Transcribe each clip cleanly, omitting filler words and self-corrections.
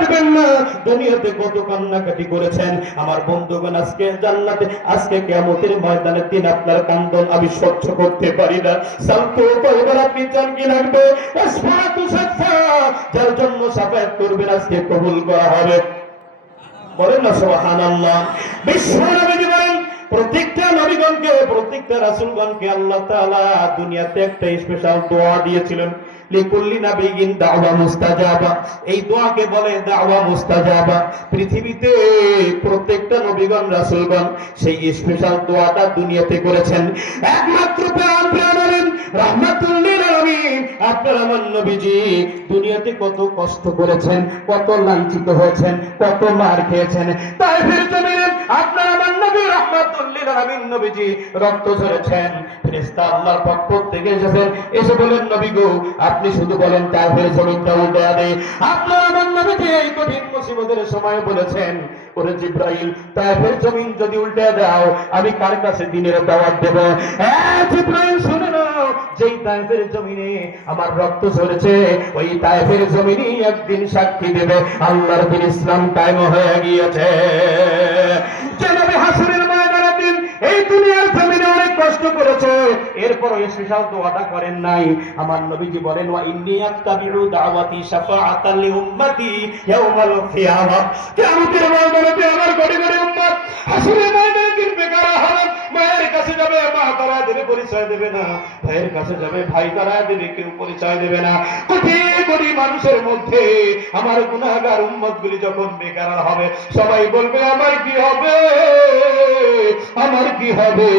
কাঁদবেন না। দুনিয়াতে কত কান্নাকাটি করেছেন আমার বন্ধুগণ, আজকে জান্নাতে, আজকে কিয়ামতের ময়দানের দিন আপনার কান্দন আমি সহ্য করতে পারি না। সালকো তো এবার আপনি জান কি লাগবে, আসফাতু সাফা, যার জন্য সাফায়াত করবেন আজকে কবুল করা হবে। বলেন না সুবহানাল্লাহ। বিশ্বনবী বলেন প্রত্যেকটা নবীগণকে, প্রত্যেকটা রাসূলগণকে আল্লাহ তাআলা দুনিয়াতে একটা স্পেশাল দোয়া দিয়েছিলেন, লিকুল্লি নাবিয়িন দাওয়া মুস্তাজাবা। এই দোয়াকে বলে দাওয়া মুস্তাজাবা। পৃথিবীতে প্রত্যেকটা নবীগণ রাসূলগণ সেই স্পেশাল দোয়াটা দুনিয়াতে করেছেন। একমাত্র প্রাণ রাহমাতুল লিল আলামিন আপনার আমার নবীজি দুনিয়াতে কত কষ্ট করেছেন, কত লাঞ্ছিত হয়েছেন, কত মার খেয়েছেন। তাইফের জমিনে আপনার আমার নবী রাহমাতুল লিল আলামিন নবীজি রক্ত ঝরেছেন। ফেরেশতা আল্লাহর পক্ষ থেকে এসেছেন, এসে বলেন নবী গো আপনি শুধু বলেন তাইফের জমিনটা উল্টে দেয়। আপনার আমার নবীজি এই কঠিন মুসিবতের সময় বলেছেন, ওরে জিবরাইল তাইফের জমিন যদি উল্টে দাও আমি কার কাছে দ্বীনের দাওয়াত দেব? জিবরাইল শুনে নাও, যেই তাইফের জমিনে আমার রক্ত ঝরেছে ওই তাইফের জমিনই একদিন সাক্ষী দেবে আল্লাহর দ্বীন ইসলাম কায়েম হয়ে গিয়েছে। যে নবী হাসরের ময়দানের দিন এই দুনিয়ার জমিনে অনেক কষ্ট করেছে, এরপর ওই স্পেশাল দোয়াটা করেন নাই। আমার নবীজি বলেন ওয়া ইন্নী আত্তাবিউ দাওয়াতি শাফাআতাল লি উম্মতি ইয়াউমাল কিয়ামাহ। কিয়ামতের ময়দানে আমার গড়ে গড়ে উম্মত হাসরের ময়দানে দিন বেকার হবে, মায়ের কাছে যাবে মা তারা দেবে পরিচয় দেবে না, ভাইয়ের কাছে যাবে ভাই তারা দেবে কেউ পরিচয় দেবে না। কোটি কোটি মানুষের মধ্যে আমার গুনাহগার উম্মতগুলি যখন বেকার হবে সবাই বলবে আমার কি হবে, আমার কি হবে?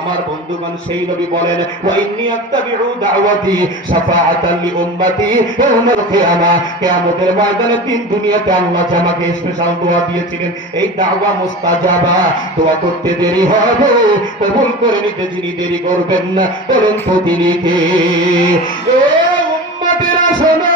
আমার বন্ধুগণ সেই নবী বলেন ওয়া ইন্নী আত্তাবিউ দাওয়াতি শাফাআতাল লি উম্মতি ইয়াউমাল কিয়ামাহ। কিয়ামতের ময়দানে দিন দুনিয়াতে আল্লাহ যে আমাকে স্পেশাল দোয়া দিয়েছিলেন এই দাওয়া মুস্তাজাবা, দোয়া করতে দেরি হবে কবুল করে নিতে যিনি দেরি করবেন না বলেন তো তিনি কে? এ উম্মতেরা শোনো,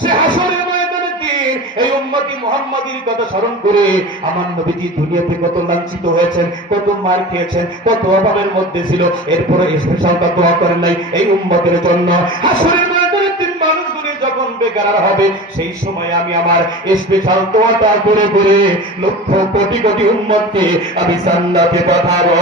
সে হাসরের ময়দানে দিন এই উম্মতি মুহাম্মাদীর কথা স্মরণ করে আমার নবীজি দুনিয়াতে কত লাঞ্ছিত হয়েছেন, কত মার খেয়েছেন, কত অভাবের মধ্যে ছিল, এরপরে স্পেশাল দোয়া করেন নাই এই উম্মতের জন্য। হাসরের ময়দানে দিন মানুষগুলি যখন বেকার হবে সেই সময় আমি আমার স্পেশাল দোয়াটা করে করে লক্ষ কোটি কোটি উম্মতকে আমি জান্নাতে পাঠাবো।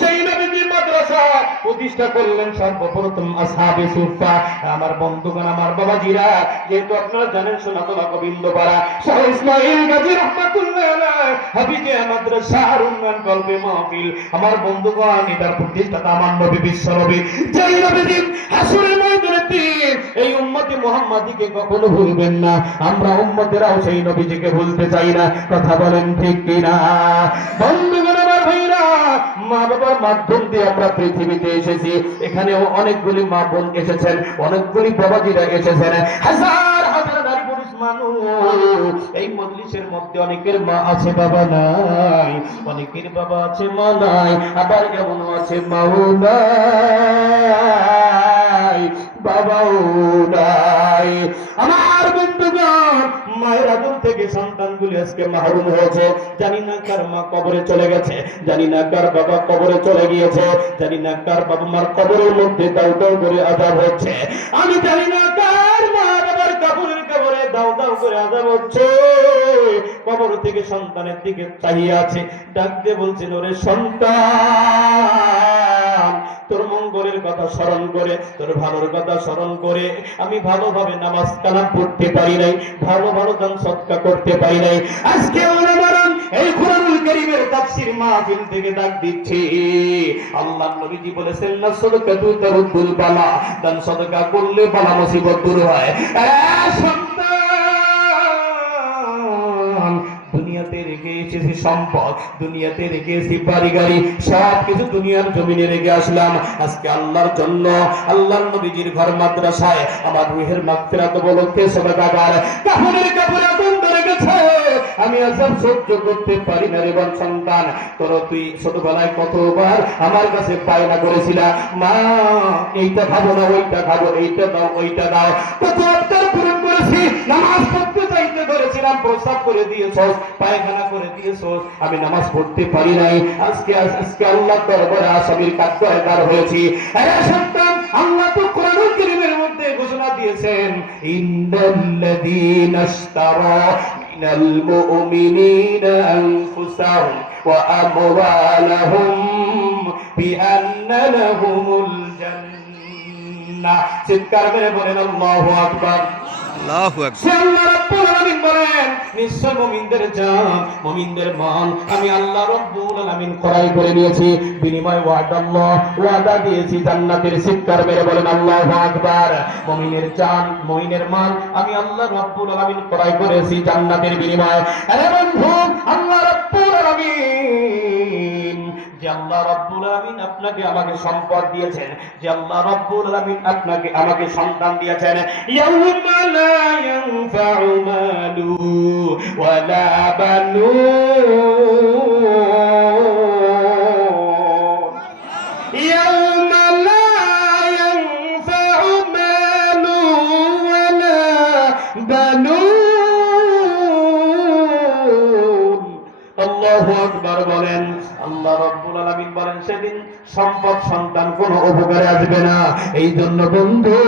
সেই নবীজি মাদ্রাসা প্রতিষ্ঠা করলেন সর্বপ্রথম আসহাবে সুফা। আমার বন্ধুগণ আমার বাবাজিরা, যেহেতু আপনারা জানেন সোনাতলা গোবিন্দপাড়া শাহ ইসমাইল গাজী রাহমাতুল্লাহ আলাইহি হাফিজে মাদ্রাসার উন্নয়ন কল্পে মাহফিল। আমার বন্ধুগণ এটার প্রতিষ্ঠাতা আমার নবী বিশ্ব নবী, যেই নবীজি হাসরের ময়দানে দিন এই উম্মতি মুহাম্মাদীকে কখনো ভুলবেন না। আমরা উম্মতেরাও সেই নবীজিকে ভুলতে চাই না, কথা বলেন ঠিক কিনা? বন্ধুগণ আমার ভাইরা, মা বাবার মাধ্যম দিয়ে আমরা পৃথিবীতে এসেছি, এখানেও অনেকগুলি মা বোন এসেছেন, অনেকগুলি বাবাজিরা এসেছেন, হাজার হাজার নারী পুরুষ মানুষ এই মজলিসের মধ্যে। অনেকের মা আছে বাবা নাই, অনেকের বাবা আছে মা নাই, আবার এমন আছে মাও নাই বাবাও নাই। আমার বন্ধুগণ মায়ের আদর থেকে সন্তানগুলি আজকে মাহরুম হয়েছে। জানি না কার মা কবরে চলে গেছে, জানি না কার বাবা কবরে চলে গিয়েছে, জানি না কার বাবা মার কবরের মধ্যে দাউ দাউ করে আযাব হচ্ছে, আমি জানি না কার মা বাবার কবরের কবরে দাউ দাউ করে আযাব হচ্ছে। কবর থেকে সন্তানের দিকে চাহিয়ে আছে, ডাক দিয়ে বলছেন ওরে সন্তান, তোর মঙ্গলের কথা স্মরণ করে, তোর ভালোর কথা স্মরণ করে আমি ভালোভাবে নামাজ কালাম পড়তে পারি নাই, ভালো ভালো দান সদকা করতে পারি নাই। আজকে এই কুরআনুল কারীমের তাফসীর মাহফিল থেকে ডাক দিচ্ছি। আল্লাহর নবীজি বলেছেন না সাদাকাতু তারুদ্দুল বালা, দান সদকা করলে বালা মুসিবত দূর হয়। দুনিয়াতে রেখে এসেছি সম্পদ, দুনিয়াতে রেখে এসেছি বাড়ি গাড়ি, সব কিছু দুনিয়ার জমিনে রেখে আসলাম আজকে আল্লাহর জন্য। আল্লাহর নবীজির ঘর মাদ্রাসায় আমার রূহের মাগফিরাত উপলক্ষে সদকা কর। কাফনের কাপড়ে আগুন ধরে গেছে, আমি আযাব সহ্য করতে পারি না রে সন্তান। তোর তুই ছোটবেলায় কতবার আমার কাছে বায়না করেছিলা, মা এইটা খাবো না ওইটা খাবো, এইটা দাও ওইটা দাও, কত আবদার পূরণ করেছি। নামাজ পড়তে চাইতে ধরেছিলাম, প্রস্তাব করে দিয়েছস, পায়খানা করে দিয়েছস, আমি নামাজ পড়তে পারি নাই। আজকে আল্লাহর দরবারে আসামির কাঠগড়ায় দাঁড় হয়েছি। আরে সন্তান, আল্লাহ তো কোরআনুল কারীমের মধ্যে ঘোষণা দিয়ে দিয়েছেন, ইন্নাল্লাযীনা ইশতারা মিনাল মুমিনিনা আনফুসাহুম ওয়া আমওয়ালাহুম বিআন্না লাহুমুল জান্নাহ। চিৎকার করে বলেন আল্লাহু আকবার। আল্লাহু আকবার। আল্লাহ রাব্বুল আলামিন বলেন, নিশ্চয় মুমিনদের জান, মুমিনদের মান আমি আল্লাহ রাব্বুল আলামিন ক্রয় করে নিয়েছি, বিনিময় ওয়াদা দিয়েছি জান্নাতের। চিৎকার মেরে বলেন আল্লাহু আকবার। মুমিনের জান, মুমিনের মান আমি আল্লাহ রাব্বুল আলামিন ক্রয় করেছি জান্নাতের বিনিময়ে। আরে বন্ধু, আল্লাহ রাব্বুল আলামিন, যে আল্লাহ রাব্বুল আলামিন আপনাকে আমাকে সম্পদ দিয়েছেন, যে আল্লাহ রাব্বুল আলামিন আপনাকে আমাকে সন্তান দিয়েছেন, ইয়াউমা লা ইয়ানফাউ মালু ওয়ালা বানুন, ইয়াউমা লা ইয়ানফাউ মালু ওয়ালা বানুন। আল্লাহু আকবার বলেন। আল্লাহ রাব্বুল আলামিন বলেন, সেদিন সম্পদ সন্তান কোনো উপকারে আসবে না। এই জন্য বন্ধু,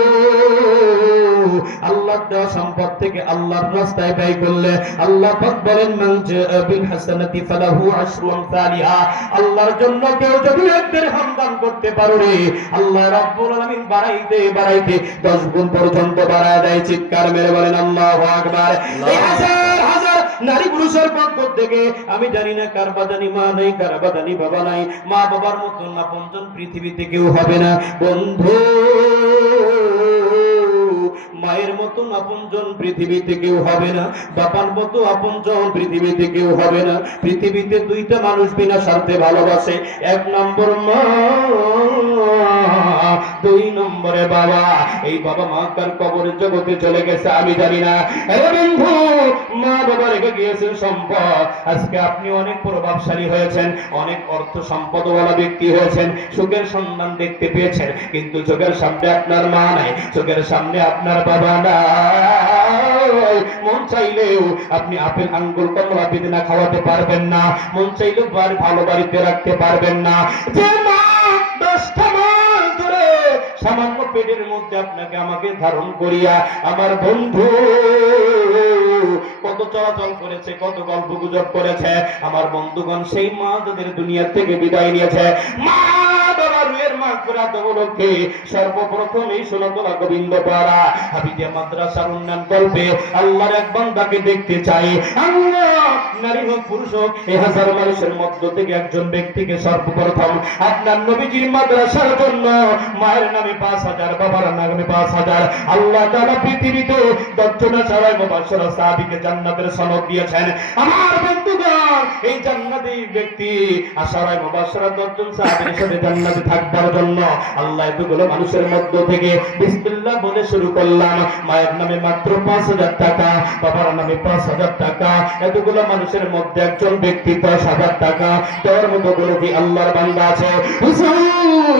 আল্লাহর দেওয়া সম্পদ থেকে আল্লাহর রাস্তায় ব্যয় করলে আল্লাহ পাক বলেন, মান জাআ বিল হাসানাতি ফালাহু আশরু আমসালিহা। আল্লাহর জন্য কেউ যদি এক দিরহাম দান করতে পারো রে, আল্লাহ রাব্বুল আলামিন বাড়াইতে বাড়াইতে 10 গুণ পর্যন্ত বাড়ায় দেয়। চিৎকার মেরে বলেন আল্লাহু আকবার। এই হাজার হাজার নারী পুরুষের পক্ষ থেকে আমি জানি না কার বাদানি মা নাই, কার বাদানি বাবা নাই। মা বাবার মতন আপনজন পৃথিবীতে কেউ হবে না বন্ধু, মায়ের মতন আপনজন পৃথিবীতে কেউ হবে না, বাবার মতো আপনজন পৃথিবীতে কেউ হবে না। পৃথিবীতে দুইটা মানুষ বিনা স্বার্থে ভালোবাসে, 1 নম্বর মা, 2 নম্বরে বাবা। এই বাবা মা কার কবরের জগতে চলে গেছে আমি জানি না। বন্ধু, মা বাবা রেখে গিয়েছেন সম্পদ। আজকে আপনি অনেক প্রভাবশালী হয়েছেন, অনেক অর্থ সম্পদওয়ালা ব্যক্তি হয়েছেন, সুখের সন্ধান দেখতে পেয়েছেন, কিন্তু চোখের সামনে আপনার মা নাই, চোখের সামনে আপনার বাবা নাই। মন চাইলেও আপনি আপেল আঙ্গুর কমলা বেদনা খাওয়াতে পারবেন না, মন চাইলেও ভালো বাড়িতে রাখতে পারবেন না। যে মা 10টা মাস ধরে সামান্য পেটের মধ্যে আপনাকে আমাকে ধারণ করিয়া আমার বন্ধু কত চলাচল করেছে, কত গল্প গুজব করেছে আমার বন্ধুগণ, সেই মা যাদের দুনিয়া থেকে বিদায় নিয়েছে, মা বাবা রুয়ের মাগফিরাত উপলক্ষে সর্বপ্রথম এই সোনাতলা গোবিন্দপাড়া হাবিজিয়া মাদ্রাসার উন্নয়ন কল্পে আল্লাহর এক বান্দাকে দেখতে চাই। আল্লাহ, নারী হোক পুরুষ হোক, এই হাজার মানুষের মধ্য থেকে একজন ব্যক্তিকে সর্বপ্রথম আপনার নবীজির মাদ্রাসার জন্য মায়ের নামে 5,000, বাবার নামে 5,000, আল্লাহ তাআলা পৃথিবীতে 10 জন সারায় মুবাশশিরা সাহাবীকে জান্নাতের সনদ দিয়েছেন। আমার বন্ধুগণ, এই জান্নাতি ব্যক্তি আশারায় মুবাশশিরা 10 জন সাহাবীর সাথে জান্নাতে থাকবার জন্য আল্লাহ এতগুলো মানুষের মধ্য থেকে বিসমিল্লাহ বলে শুরু করলাম। মায়ের নামে মাত্র 5,000 টাকা, বাবার নামে 5,000 টাকা, এতগুলো মানুষের মধ্যে একজন ব্যক্তি 10,000 টাকা দেওয়ার মতো বলে যে আল্লাহর বান্দা আছে। হুজুর